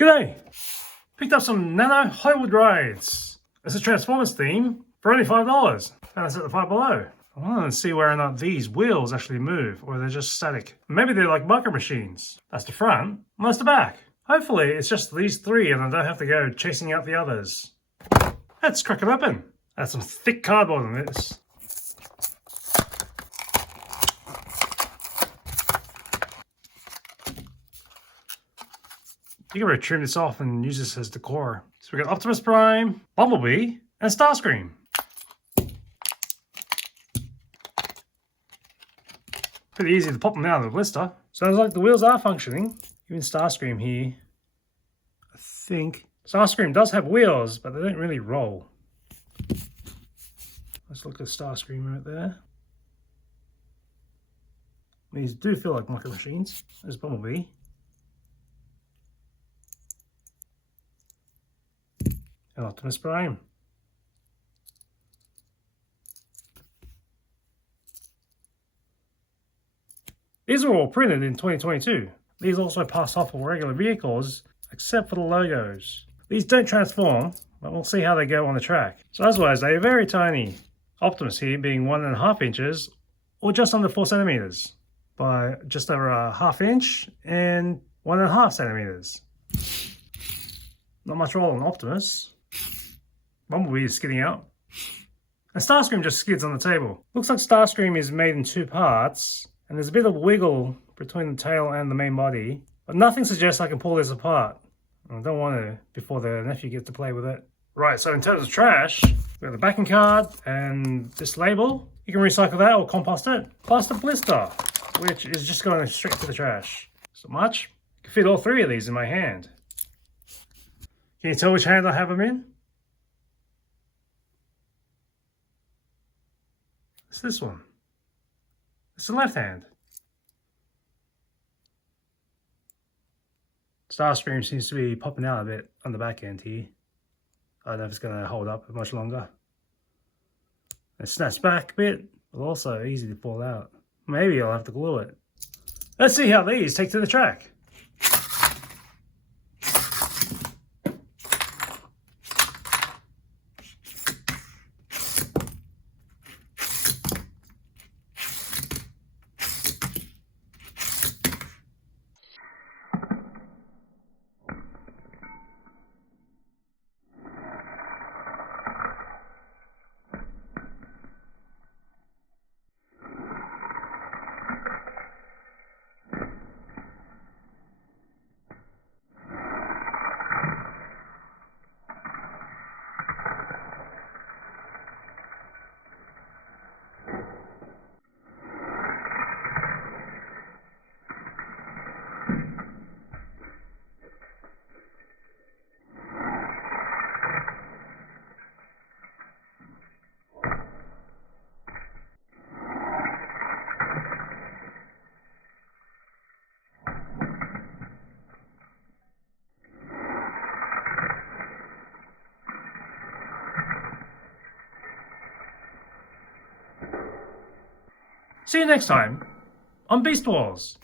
G'day! Picked up some Nano Hollywood Rides. It's a Transformers theme for only $5. Found this at the Five Below. I wanted to see whether or not these wheels actually move or they're just static. Maybe they're like micro machines. That's the front and that's the back. Hopefully it's just these three and I don't have to go chasing out the others. Let's crack it open. That's some thick cardboard in this. You can really trim this off and use this as decor. So we got Optimus Prime, Bumblebee, and Starscream. Pretty easy to pop them out of the blister. Sounds like the wheels are functioning. Even Starscream here. I think Starscream does have wheels, but they don't really roll. Let's look at Starscream right there. These do feel like micro machines. There's Bumblebee. And Optimus Prime. These are all printed in 2022. These also pass off for regular vehicles, except for the logos. These don't transform, but we'll see how they go on the track. So as always, they are very tiny. Optimus here being 1.5 inches, or just under 4 centimeters, by just over a ½ inch and 1.5 centimeters. Not much roll on Optimus. Bumblebee is skidding out. And Starscream just skids on the table. Looks like Starscream is made in 2 parts, and there's a bit of wiggle between the tail and the main body, but nothing suggests I can pull this apart. I don't want to before the nephew gets to play with it. Right, so in terms of trash, we have the backing card and this label. You can recycle that or compost it. Plus the blister, which is just going straight to the trash. So much. I can fit all 3 of these in my hand. Can you tell which hand I have them in? It's this one. It's the left hand. Starscream seems to be popping out a bit on the back end here. I don't know if it's going to hold up much longer. It snaps back a bit, but also easy to pull out. Maybe I'll have to glue it. Let's see how these take to the track. See you next time on Beast Wars.